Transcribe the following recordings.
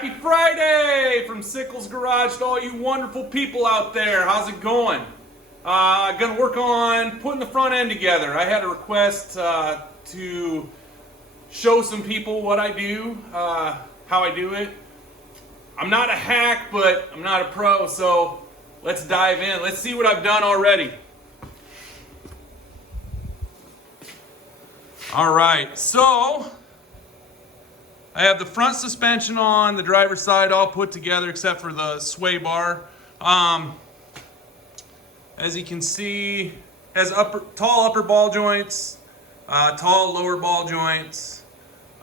Happy Friday from Sickles Garage to all you wonderful people out there. How's it going? Gonna work on putting the front end together. I had a request to show some people what I do, how I do it. I'm not a hack, but I'm not a pro, so let's dive in. Let's see what I've done already. All right, so I have the front suspension on, the driver's side all put together except for the sway bar. As you can see, has tall upper ball joints, tall lower ball joints,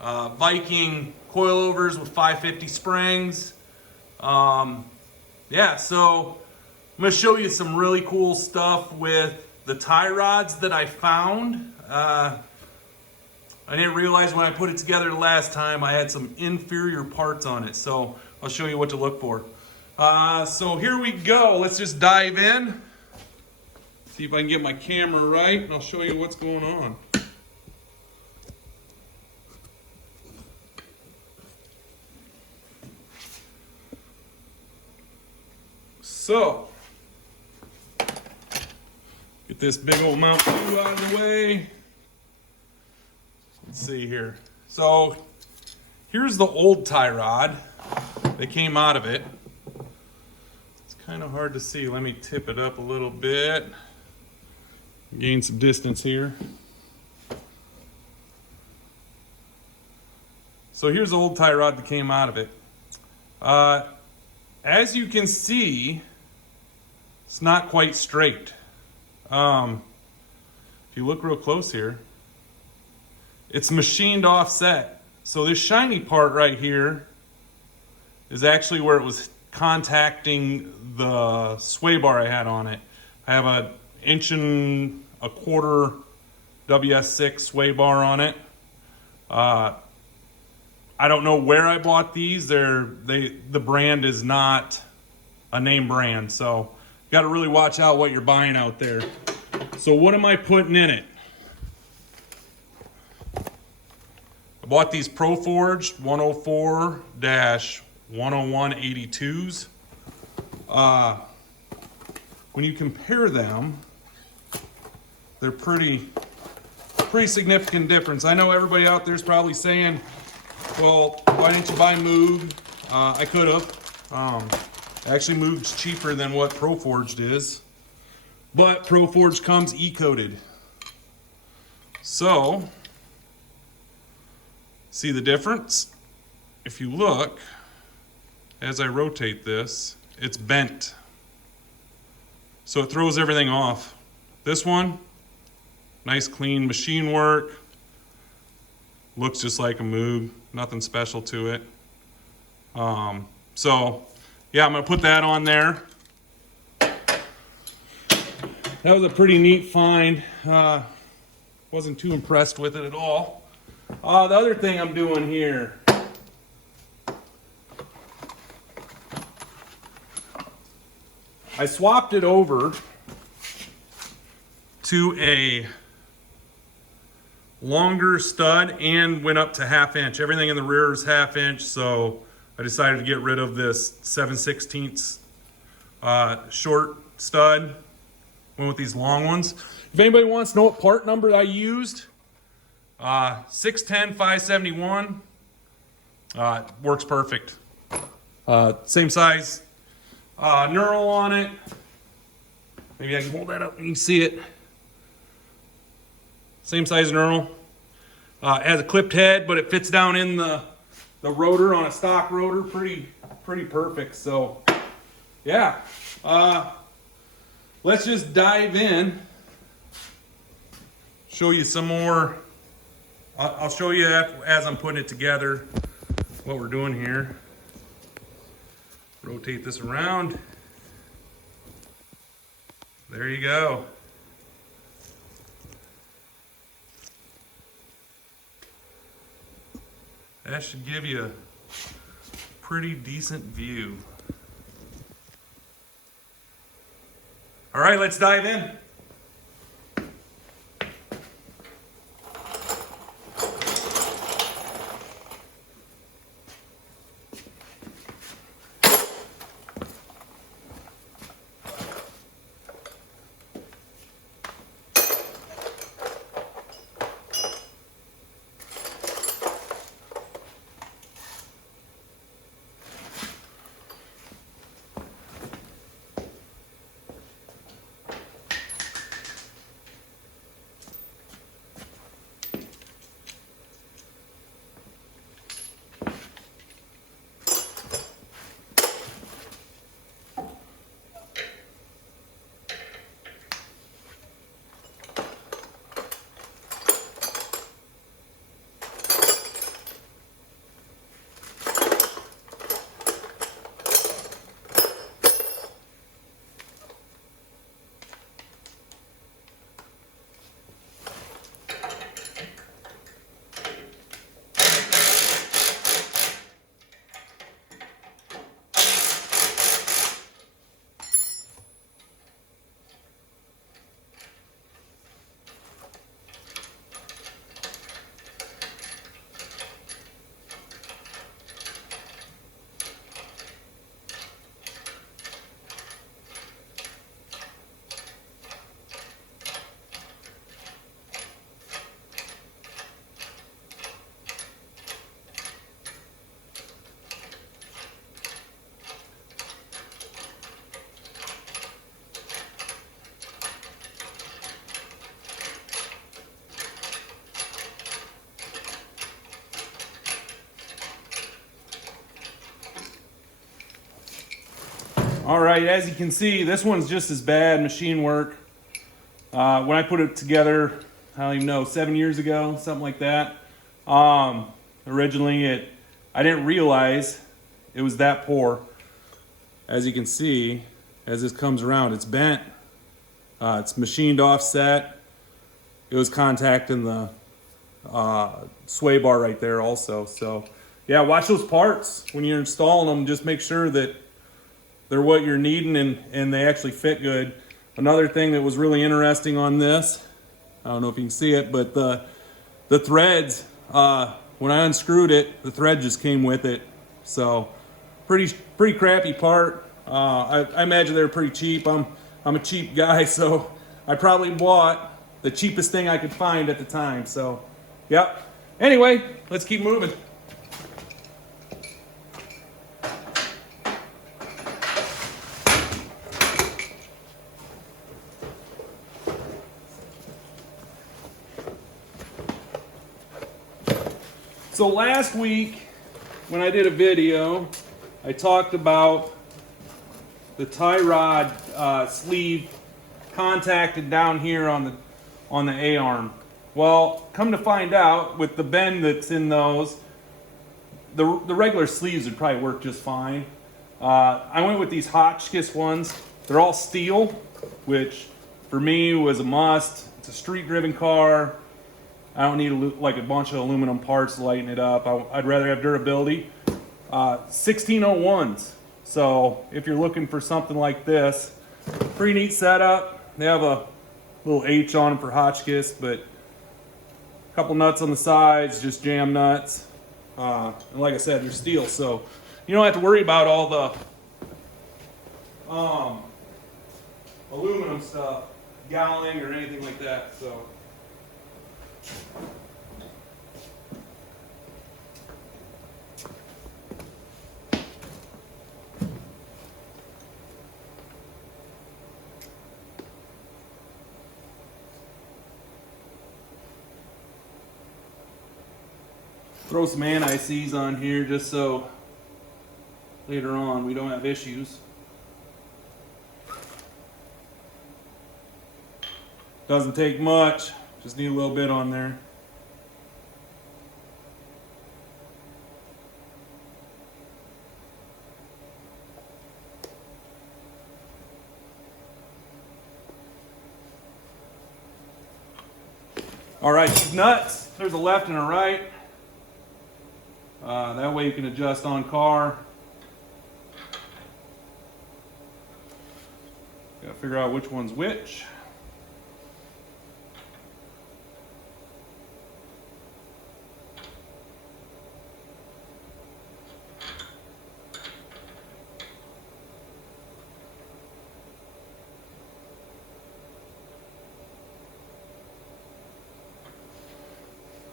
Viking coilovers with 550 springs. Yeah, so I'm going to show you some really cool stuff with the tie rods that I found. I didn't realize when I put it together the last time I had some inferior parts on it, so I'll show you what to look for. So here we go. Let's just dive in. See if I can get my camera right, and I'll show you what's going on. So, get this big old Mount 2 out of the way. Let's see here. So here's the old tie rod that came out of it. It's kind of hard to see. Let me tip it up a little bit. Gain some distance here. So here's the old tie rod that came out of it. As you can see, it's not quite straight. If you look real close here, it's machined offset. So this shiny part right here is actually where it was contacting the sway bar I had on it. I have an 1.25 inch WS6 sway bar on it. I don't know where I bought these. The brand is not a name brand, so you got to really watch out what you're buying out there. So what am I putting in it? I bought these Proforged 104-10182s. When you compare them, they're pretty significant difference. I know everybody out there is probably saying, well, why didn't you buy Moog? I could have. Actually, Moog's cheaper than what Proforged is, but Proforged comes E-coated. So, see the difference? If you look, as I rotate this, it's bent. So it throws everything off. This one, nice clean machine work. Looks just like a Moog, nothing special to it. So yeah, I'm gonna put that on there. That was a pretty neat find. Wasn't too impressed with it at all. The other thing I'm doing here, I swapped it over to a longer stud and went up to 1/2 inch. Everything in the rear is 1/2 inch, so I decided to get rid of this 7/16 short stud. Went with these long ones. If anybody wants to know what part number I used, 610-571 works perfect. Same size knurl on it. Maybe I can hold that up and you can see it. Same size knurl. It has a clipped head, but it fits down in the rotor on a stock rotor. Pretty perfect. So yeah, let's just dive in. Show you some more. I'll show you as I'm putting it together what we're doing here. Rotate this around. There you go. That should give you a pretty decent view. All right, let's dive in. All right, as you can see, this one's just as bad, machine work. When I put it together, I don't even know, 7 years ago, something like that. Originally, I didn't realize it was that poor. As you can see, as this comes around, it's bent. It's machined offset. It was contacting the sway bar right there also. So yeah, watch those parts when you're installing them. Just make sure that they're what you're needing and they actually fit good. Another thing that was really interesting on this, I don't know if you can see it, but the threads, when I unscrewed it, the thread just came with it. So pretty crappy part. I imagine they were pretty cheap. I'm a cheap guy, so I probably bought the cheapest thing I could find at the time. So, yep. Anyway, let's keep moving. So last week, when I did a video, I talked about the tie rod sleeve contacted down here on the A-arm. Well, come to find out, with the bend that's in those, the regular sleeves would probably work just fine. I went with these Hotchkiss ones. They're all steel, which for me was a must. It's a street-driven car. I don't need like a bunch of aluminum parts to lighten it up. I'd rather have durability. 1601s. So if you're looking for something like this, pretty neat setup. They have a little H on them for Hotchkiss, but a couple nuts on the sides, just jam nuts. And like I said, they're steel, so you don't have to worry about all the aluminum stuff, galling or anything like that. So. Throw some anti-seize on here just so later on we don't have issues. Doesn't take much, just need a little bit on there. All right, these nuts, there's a left and a right. That way you can adjust on car. Gotta figure out which one's which.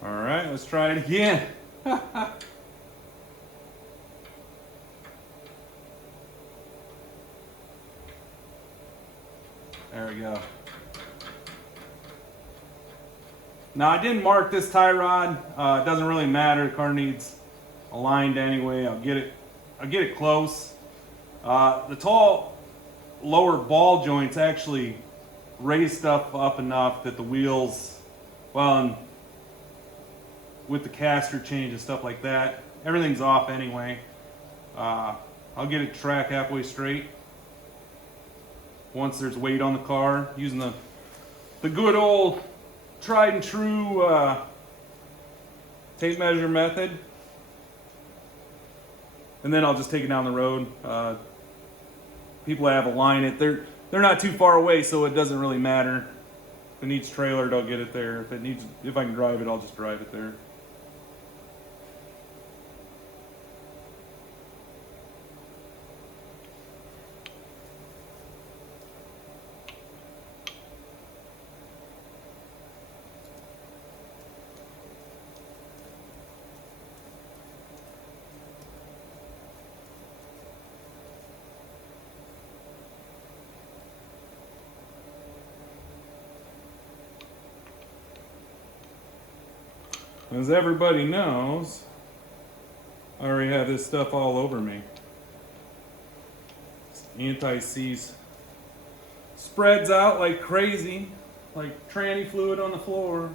All right, let's try it again. There we go. Now I didn't mark this tie rod. It doesn't really matter. The car needs aligned anyway. I'll get it close. The tall lower ball joints actually raise stuff up enough that the wheels, well, and with the caster change and stuff like that, everything's off anyway. I'll get it track halfway straight. Once there's weight on the car, using the good old tried and true tape measure method. And then I'll just take it down the road. People that have align it, they're not too far away, so it doesn't really matter. If it needs trailered, I'll get it there. If I can drive it, I'll just drive it there. As everybody knows, I already have this stuff all over me. Anti-seize spreads out like crazy, like tranny fluid on the floor.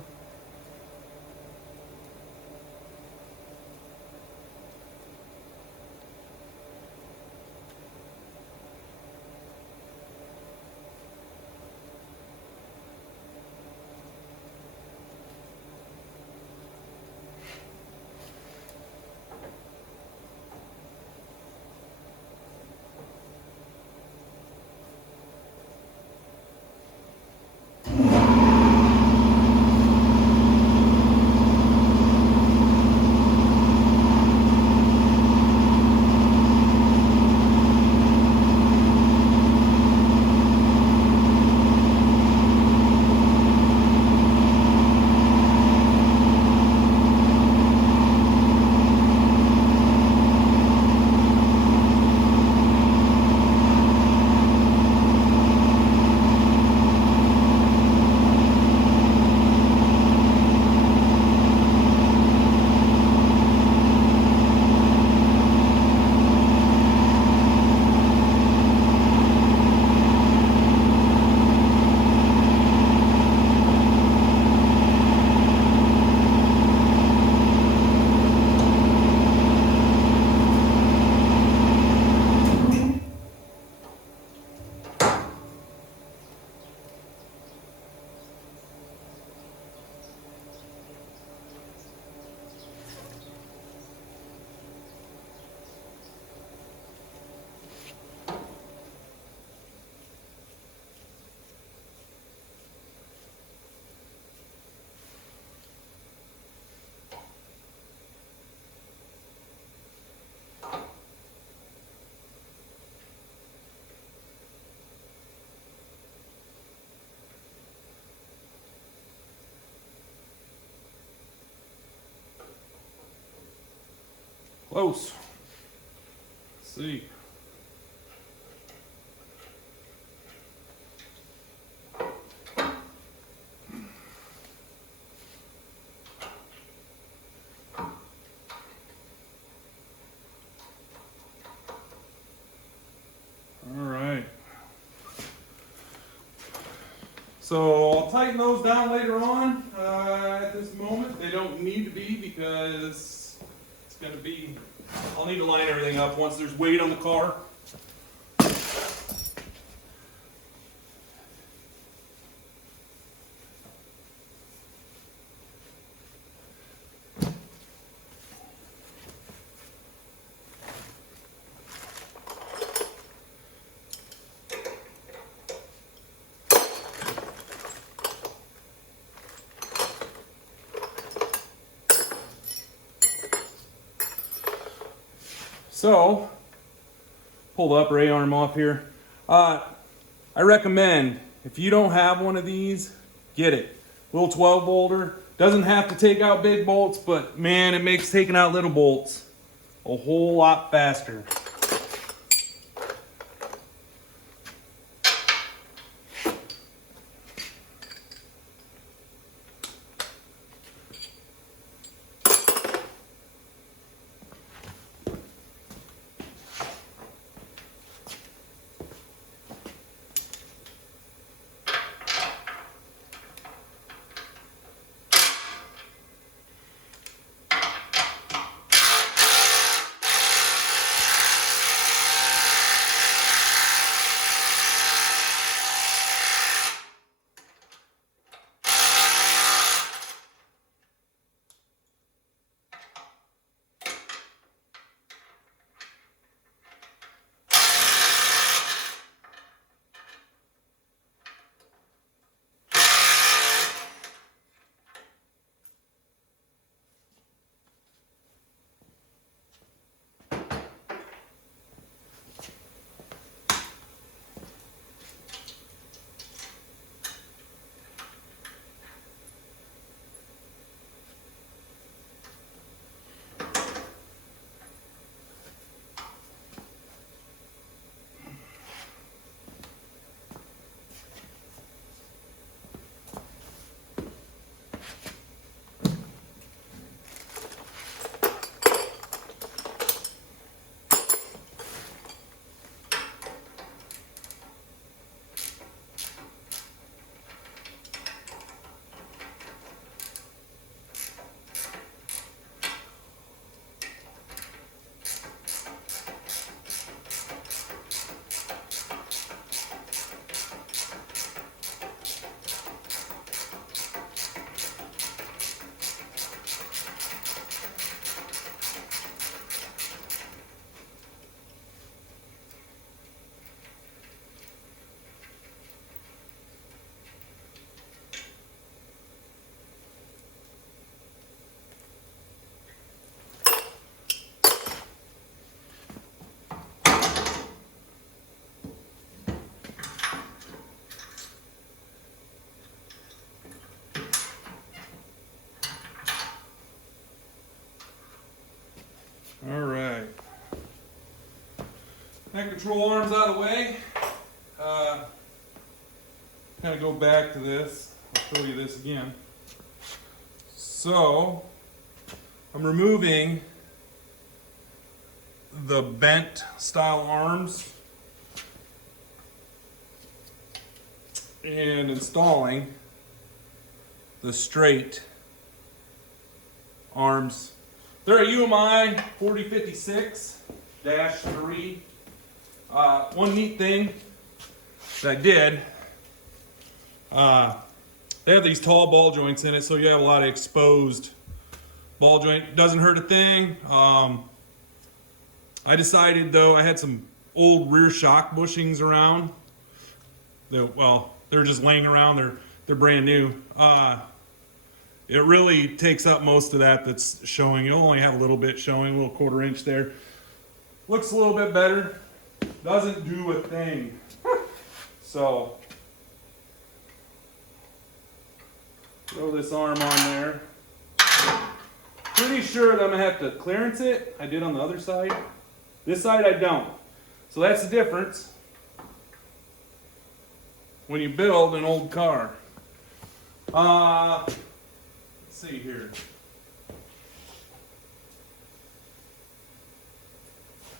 Close. Let's see. All right. So I'll tighten those down later on. At this moment, they don't need to be because it's going to be, I'll need to line everything up once there's weight on the car. So, pull the upper A-arm off here. I recommend, if you don't have one of these, get it. Little 12 bolter. Doesn't have to take out big bolts, but man, it makes taking out little bolts a whole lot faster. That control arm's out of the way. Kind of go back to this. I'll show you this again. So, I'm removing the bent style arms and installing the straight arms. They're a UMI 4056-3. One neat thing that I did, they have these tall ball joints in it, so you have a lot of exposed ball joint. Doesn't hurt a thing. I decided though, I had some old rear shock bushings around. They're just laying around. They're brand new. It really takes up most of that that's showing. You'll only have a little bit showing, a little 1/4 inch there. Looks a little bit better. Doesn't do a thing. So, throw this arm on there. Pretty sure that I'm gonna have to clearance it. I did on the other side. This side I don't. So that's the difference when you build an old car. Let's see here.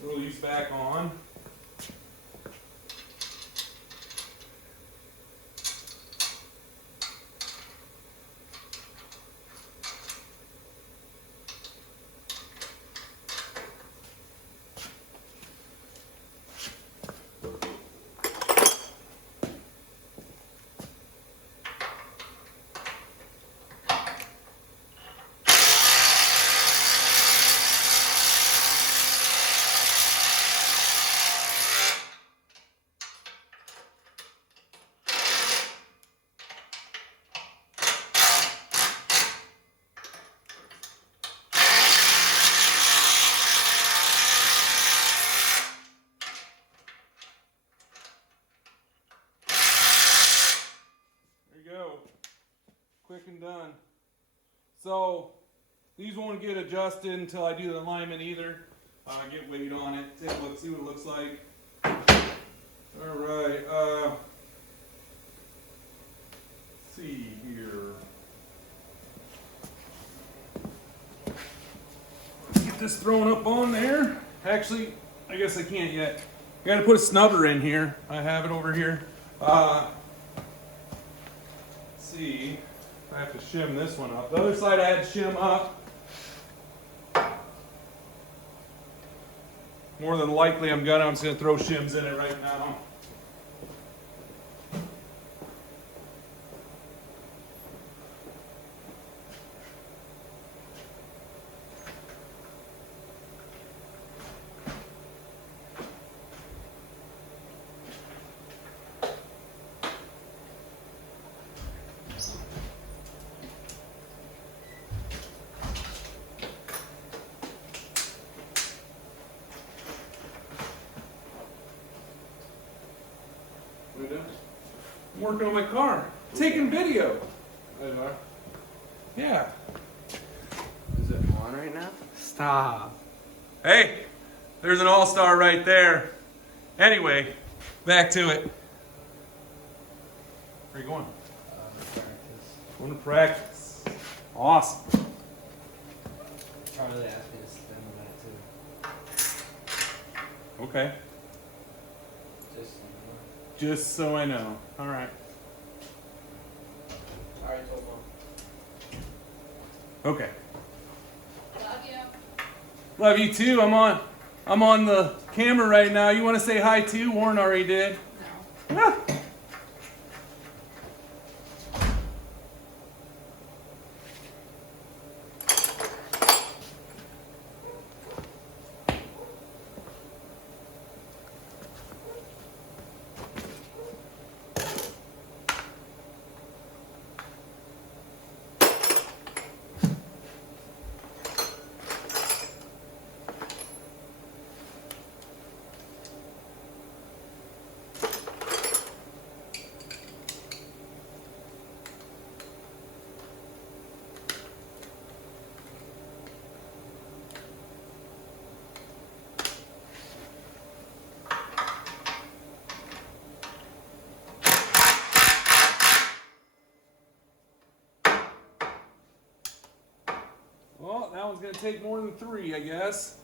Throw these back on. Quick and done. So these won't get adjusted until I do the alignment either. Get weight on it, take a look, see what it looks like. All right. Let's see here. Get this thrown up on there. Actually, I guess I can't yet. I got to put a snubber in here. I have it over here. Let's see. I have to shim this one up. The other side I had to shim up. More than likely I'm just gonna throw shims in it right now. I'm working on my car, taking video. Yeah. Is it on right now? Stop. Hey, there's an all-star right there. Anyway, back to it. Where are you going? Practice. Going to practice. Awesome. Charlie asked me to spend the night too. Okay. Just so Just so I know. All right. I already told Mom. Okay. Love you. Love you too. I'm on the camera right now. You want to say hi too? Warren already did. No. Ah. gonna take more than 3, I guess.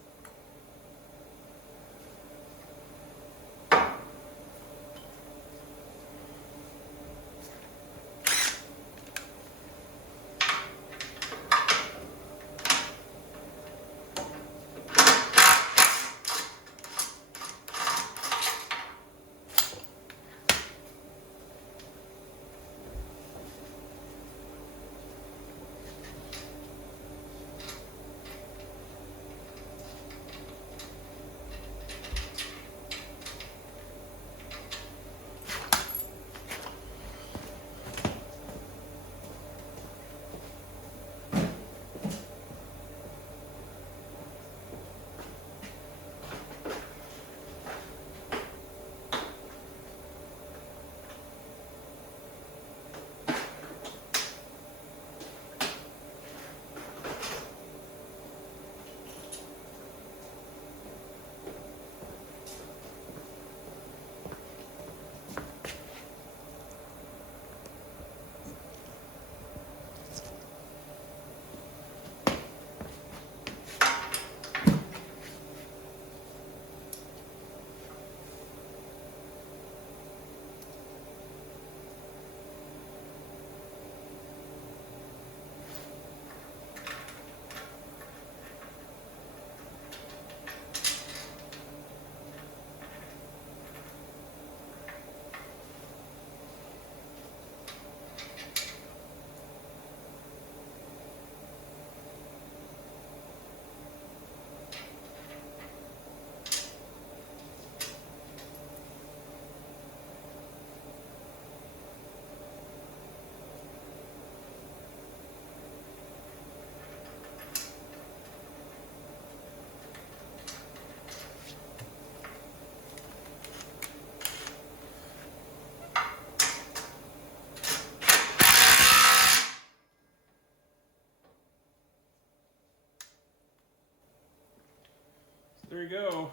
There you go.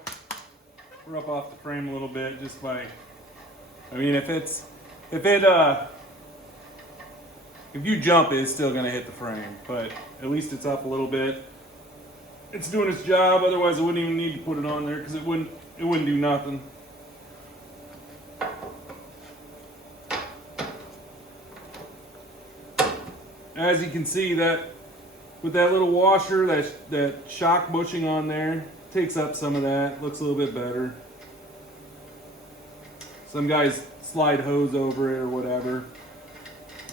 We're up off the frame a little bit just by, I mean, if you jump, it's still gonna hit the frame, but at least it's up a little bit. It's doing its job, otherwise I wouldn't even need to put it on there because it wouldn't do nothing. As you can see, that with that little washer, that shock bushing on there, takes up some of that, looks a little bit better. Some guys slide hose over it or whatever.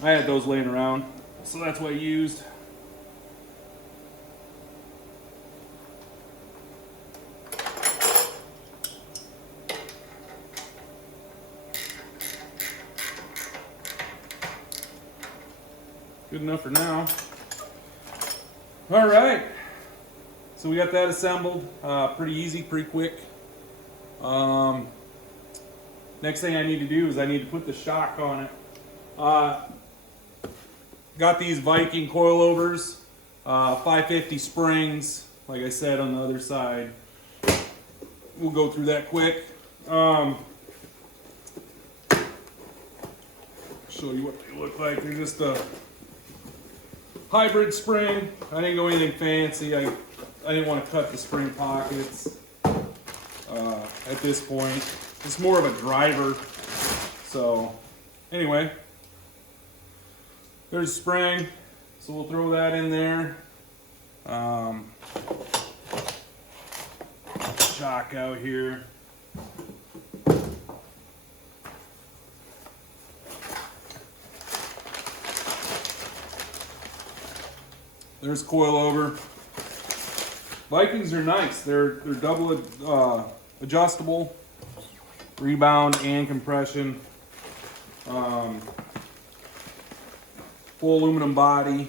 I had those laying around, so that's what I used. Good enough for now. All right. So we got that assembled, pretty easy, pretty quick. Next thing I need to do is I need to put the shock on it. Got these Viking coilovers, 550 springs, like I said on the other side. We'll go through that quick. Show you what they look like. They're just a hybrid spring. I didn't go anything fancy. I didn't want to cut the spring pockets at this point. It's more of a driver. So anyway, there's a spring. So we'll throw that in there. Shock out here. There's coilover. Vikings are nice. They're double adjustable, rebound and compression. Full aluminum body.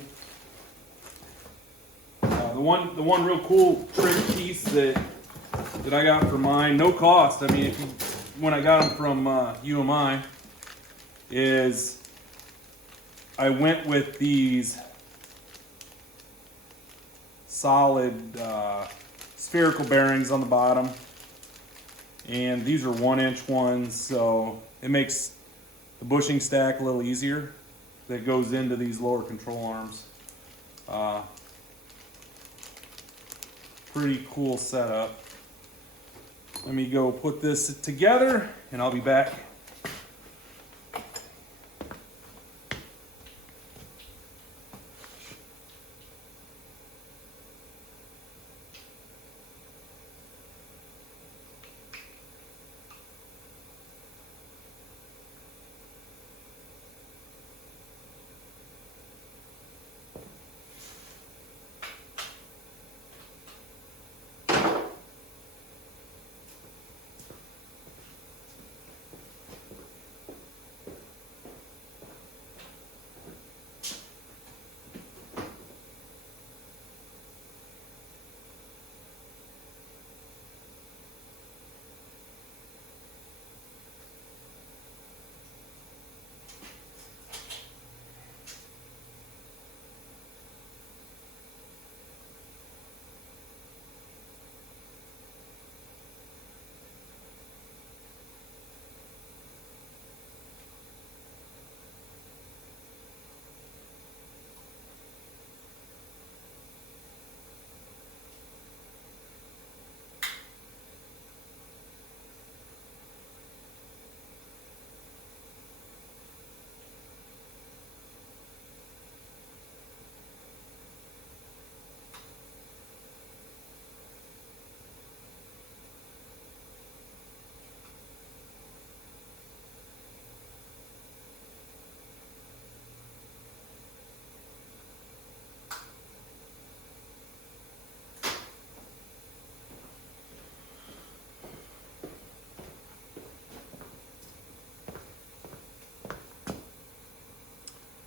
The one real cool trim piece that I got for mine, no cost. I mean, when I got them from UMI, is I went with these solid spherical bearings on the bottom, and these are 1-inch ones, so it makes the bushing stack a little easier. That goes into these lower control arms. pretty cool setup. Let me go put this together and I'll be back.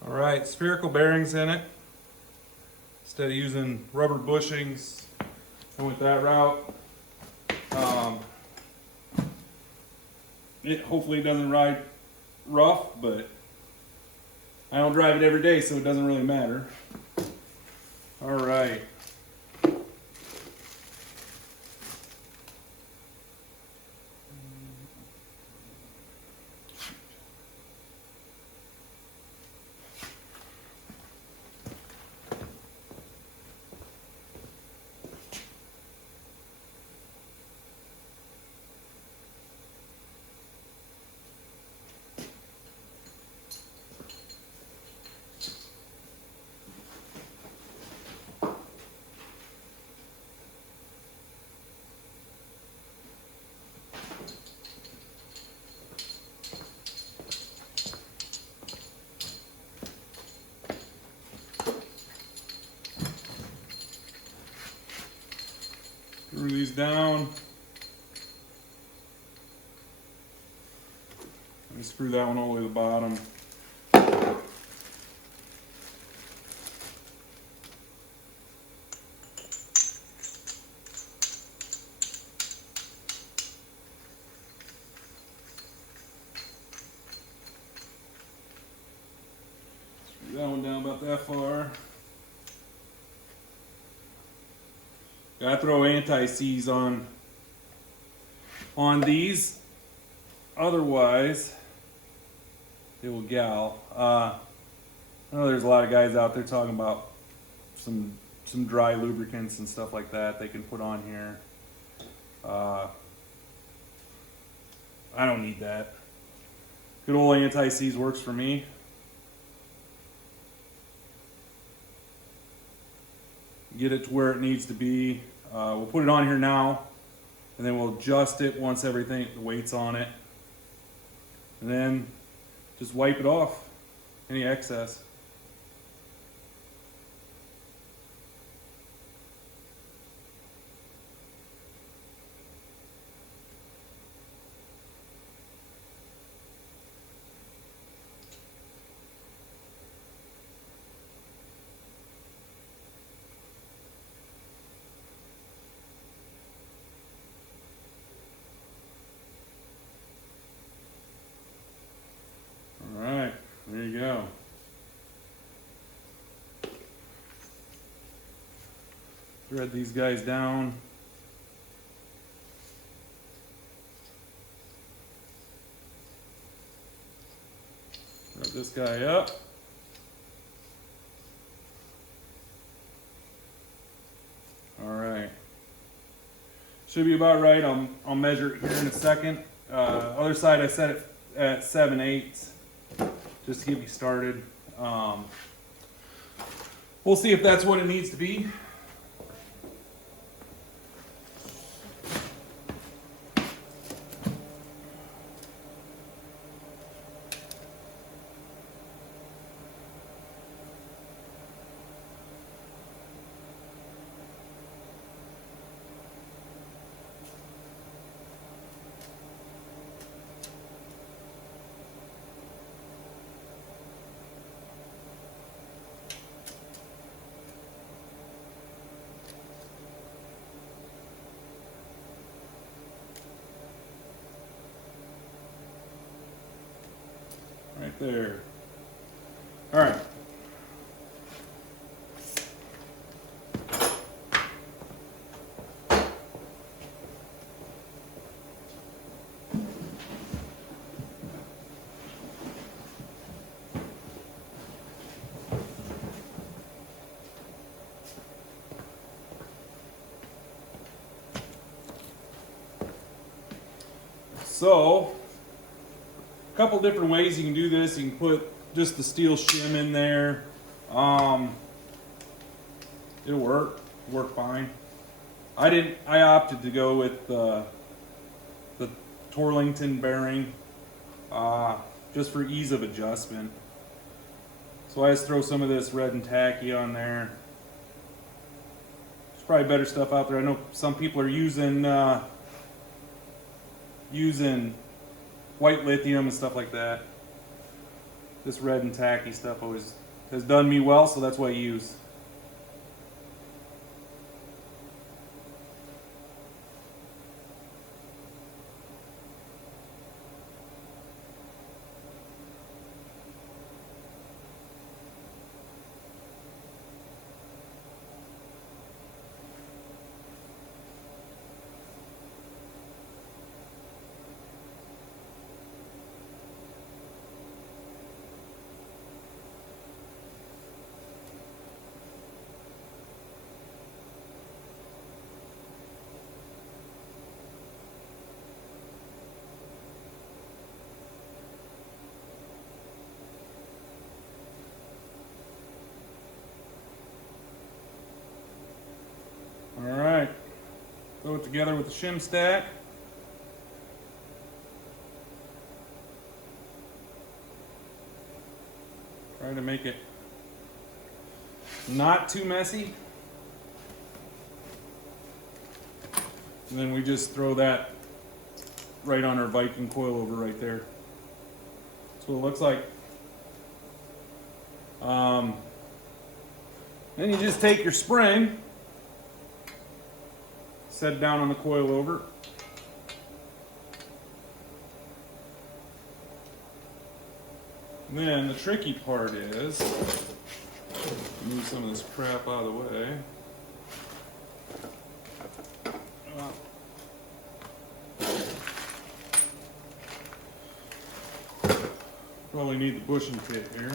All right, spherical bearings in it. Instead of using rubber bushings, I went that route. It hopefully doesn't ride rough, but I don't drive it every day, so it doesn't really matter. All right. Screw these down. Let me screw that one all the way to the bottom. Screw that one down about that far. Gotta throw anti-seize on these, otherwise it will gal. I know there's a lot of guys out there talking about some dry lubricants and stuff like that they can put on here. I don't need that. Good old anti-seize works for me. Get it to where it needs to be. We'll put it on here now, and then we'll adjust it once the weight's on it. And then just wipe it off, any excess. There you go. Thread these guys down. Thread this guy up. All right. Should be about right. I'll measure it here in a second. Other side I set it at 7/8 just to get me started. We'll see if that's what it needs to be. Right there. All right. So, a couple different ways you can do this. You can put just the steel shim in there. It'll work fine. I opted to go with the Torlington bearing, just for ease of adjustment. So I just throw some of this red and tacky on there. There's probably better stuff out there. I know some people are using white lithium and stuff like that. This red and tacky stuff always has done me well, so that's what I use. Alright, throw it together with the shim stack. Try to make it not too messy. And then we just throw that right on our Viking coilover right there. That's what it looks like. Then you just take your spring, set it down on the coilover. And then the tricky part is, move some of this crap out of the way. Probably need the bushing kit here.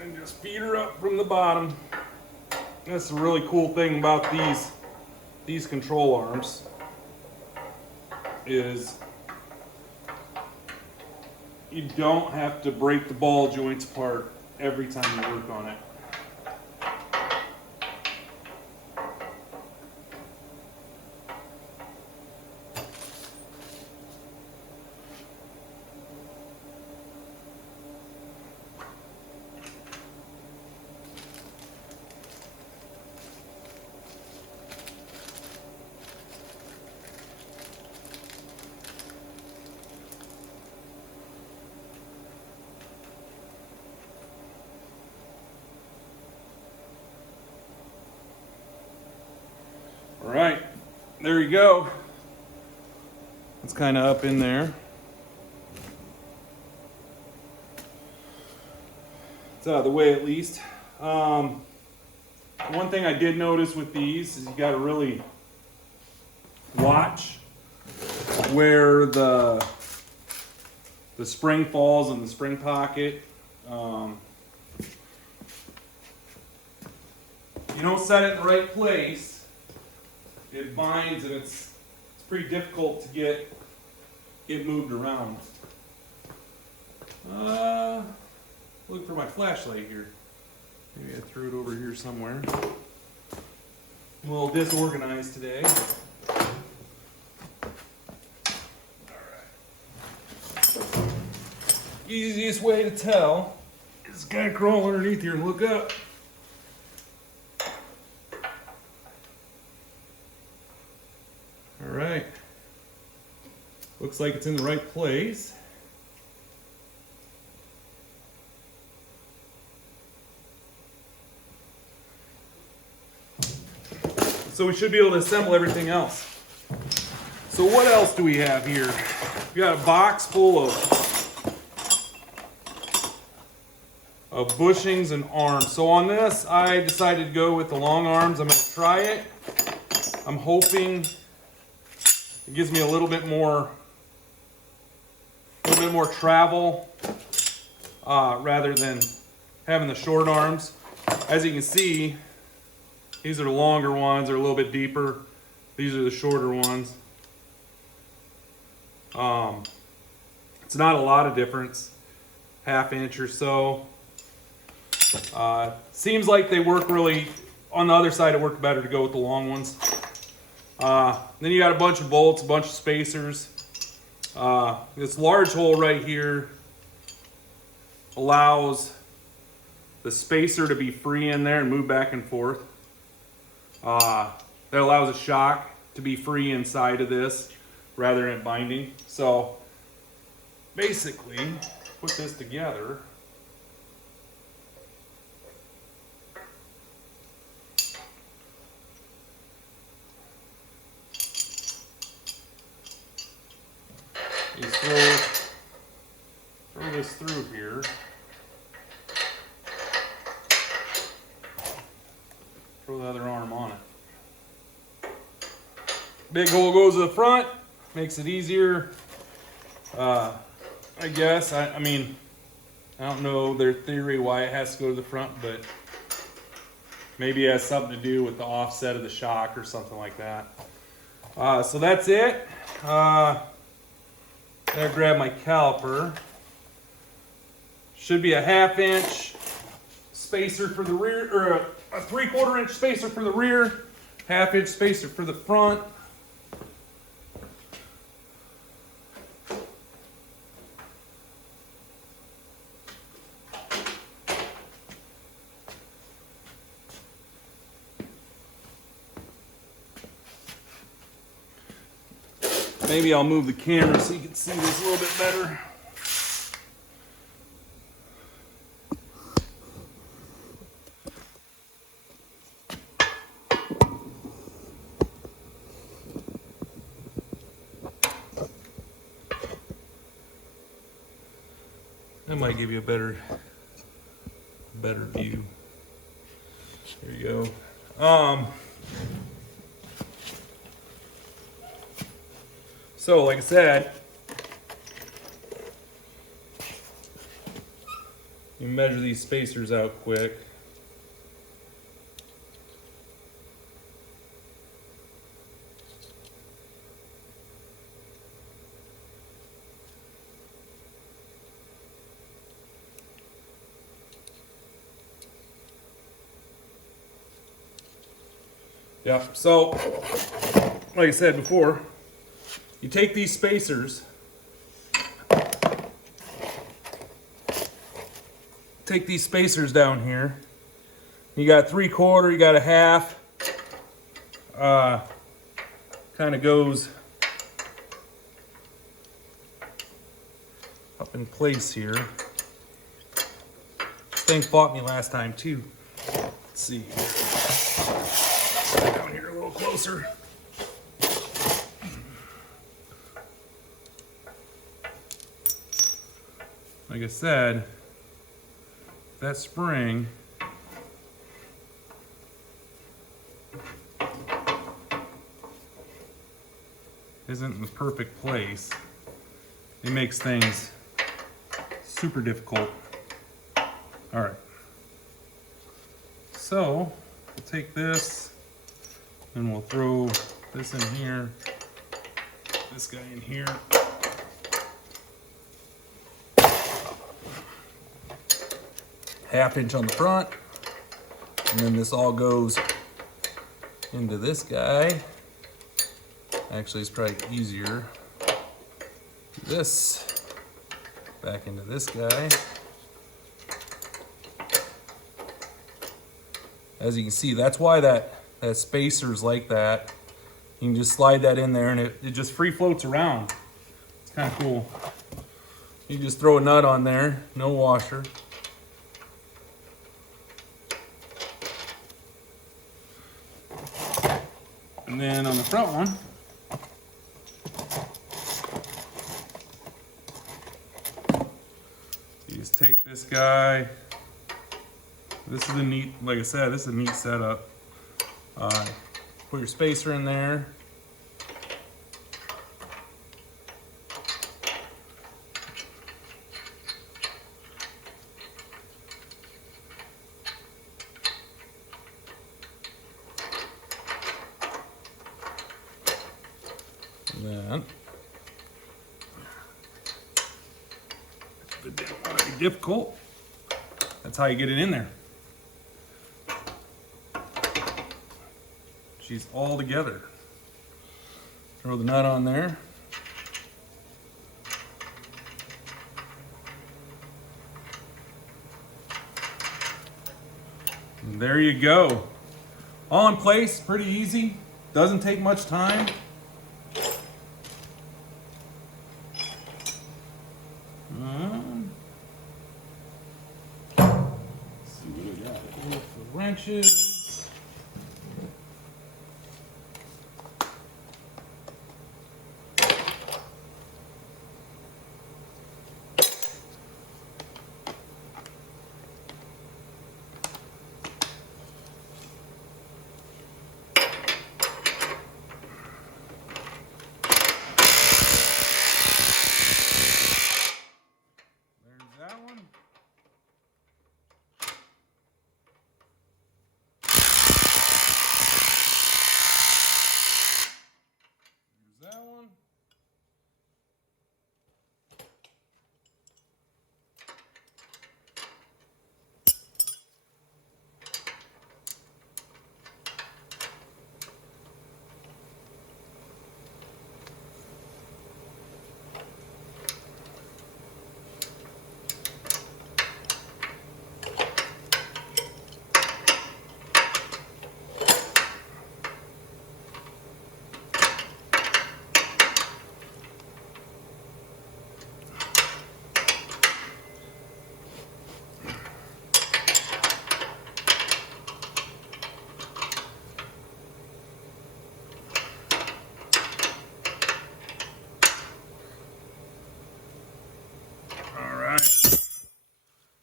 And just feed her up from the bottom. That's the really cool thing about these control arms is you don't have to break the ball joints apart every time you work on it. All right, there you go. It's kind of up in there. It's out of the way at least. One thing I did notice with these is you got to really watch where the spring falls in the spring pocket. You don't set it in the right place, it binds and it's pretty difficult to get moved around. Look for my flashlight here. Maybe I threw it over here somewhere. I'm a little disorganized today. Easiest way to tell is kind of crawl underneath here and look up. All right. Looks like it's in the right place. So we should be able to assemble everything else. So what else do we have here? We got a box full of bushings and arms. So on this, I decided to go with the long arms. I'm going to try it. I'm hoping it gives me a little bit more travel rather than having the short arms. As you can see, these are the longer ones. They're a little bit deeper. These are the shorter ones. It's not a lot of difference, ½ inch or so. Seems like they work really, on the other side it worked better to go with the long ones. Then you got a bunch of bolts, a bunch of spacers. This large hole right here allows the spacer to be free in there and move back and forth. That allows a shock to be free inside of this rather than binding. So basically, put this together. You throw this through here. Throw the other arm on it. Big hole goes to the front, makes it easier. I guess. I mean, I don't know their theory why it has to go to the front, but maybe it has something to do with the offset of the shock or something like that. So that's it. Gotta grab my caliper. Should be a ½ inch spacer for the rear, or a 3/4 inch spacer for the rear, ½ inch spacer for the front. Maybe I'll move the camera so you can see this a little bit better. That might give you a better view. There you go. So, like I said, you measure these spacers out quick. Yeah, so, like I said before, you take these spacers, down here. You got 3/4, you got a half. Kind of goes up in place here. This thing fought me last time too. Let's see. Down here a little closer. like I said, that spring isn't in the perfect place, it makes things super difficult. All right. So we'll take this and we'll throw this in here, this guy in here. Half inch on the front, and then this all goes into this guy. Actually, it's probably easier. This back into this guy. As you can see, that's why that spacer's like that. You can just slide that in there and it just free floats around. It's kind of cool. You just throw a nut on there, no washer. And then on the front one, you just take this guy. This is a neat, like I said, this is a neat setup. Put your spacer in there. And then, if it didn't want to be difficult, that's how you get it in there. She's all together. Throw the nut on there. And there you go. All in place, pretty easy. Doesn't take much time. Let's see what we got here for wrenches.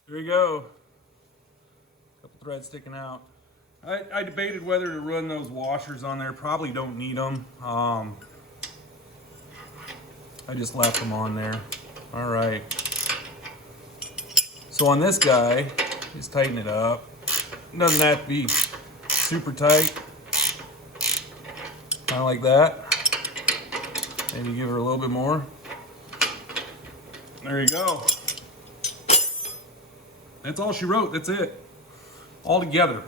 There you go. Couple threads sticking out. I debated whether to run those washers on there. Probably don't need them. I just left them on there. All right. So on this guy, just tighten it up. It doesn't have to be super tight. Kind of like that. Maybe give her a little bit more. There you go. That's all she wrote. That's it. All together.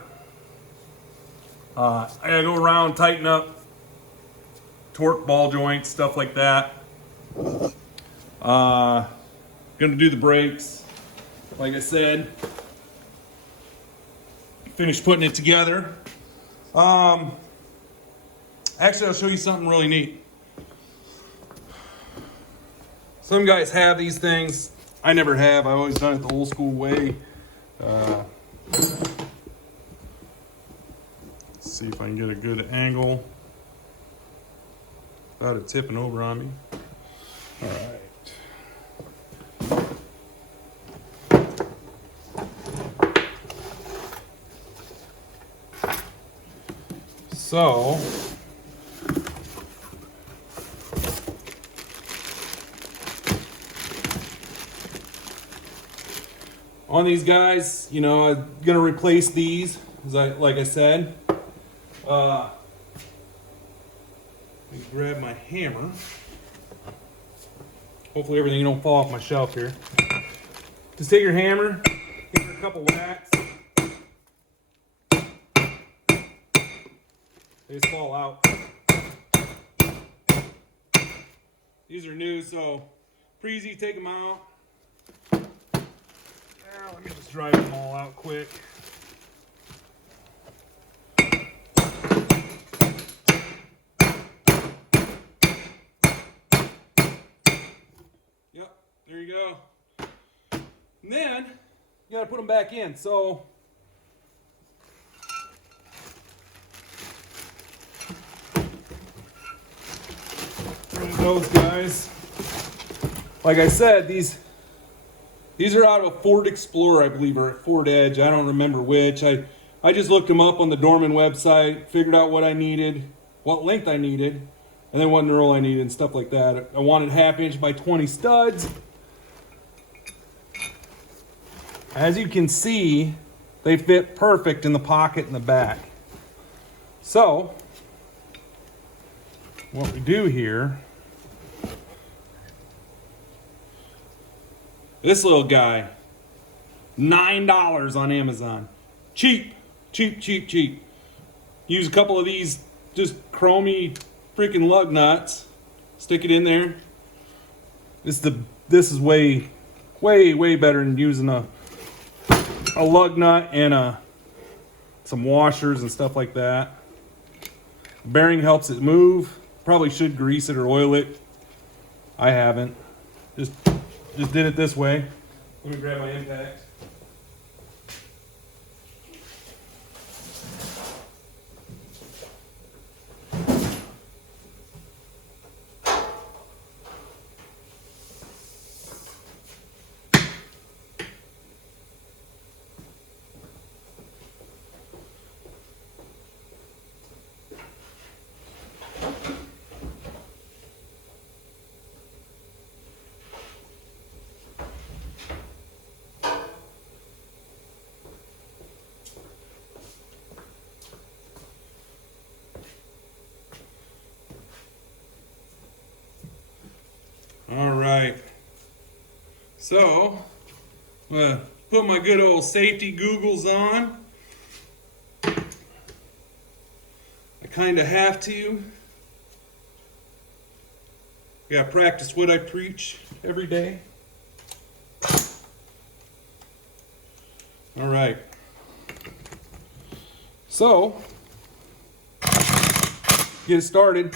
I gotta go around, tighten up, torque ball joints, stuff like that. Gonna do the brakes. Like I said, finish putting it together. Actually, I'll show you something really neat. Some guys have these things. I never have. I've always done it the old school way. Let's see if I can get a good angle without it tipping over on me. All right. So, on these guys, you know, I'm gonna replace these, like I said. Let me grab my hammer. Hopefully everything don't fall off my shelf here. Just take your hammer, give it a couple whacks. They just fall out. These are new, so pretty easy to take them out. Now, let me just dry them all out quick. Yep, there you go. And then you gotta put them back in. So those guys, like I said, these are out of a Ford Explorer, I believe, or a Ford Edge. I don't remember which. I just looked them up on the Dorman website, figured out what I needed, what length I needed, and then what knurl I needed and stuff like that. I wanted 1/2 inch by 20 studs. As you can see, they fit perfect in the pocket in the back. So what we do here, this little guy, $9 on Amazon. Cheap, cheap, cheap, cheap. Use a couple of these just chromey freaking lug nuts. Stick it in there. This is way better than using a lug nut and some washers and stuff like that. Bearing helps it move. Probably should grease it or oil it. I haven't. Just did it this way. Let me grab my impact. All right, so I'm gonna put my good old safety googles on. I kind of have to. I gotta practice what I preach every day. All right, so get it started.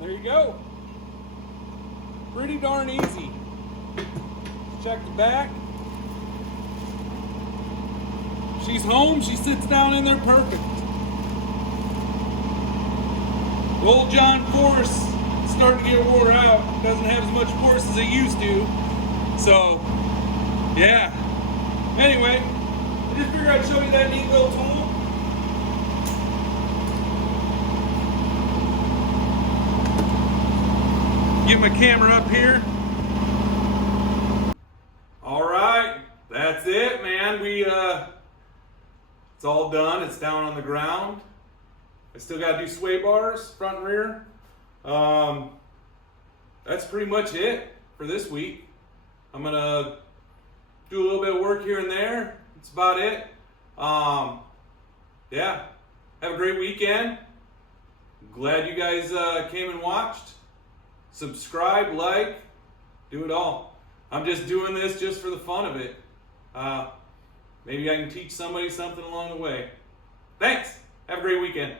There you go. Pretty darn easy. Check the back. She's home. She sits down in there perfect. The old John Force is starting to get wore out. Doesn't have as much force as it used to. So, yeah. Anyway, I just figured I'd show you that neat little tool. Get my camera up here. All right, that's it, man. It's all done. It's down on the ground. I still got to do sway bars, front and rear. That's pretty much it for this week. I'm gonna do a little bit of work here and there. That's about it. Yeah, have a great weekend. Glad you guys came and watched. Subscribe, like, do it all. I'm just doing this just for the fun of it. Maybe I can teach somebody something along the way. Thanks. Have a great weekend.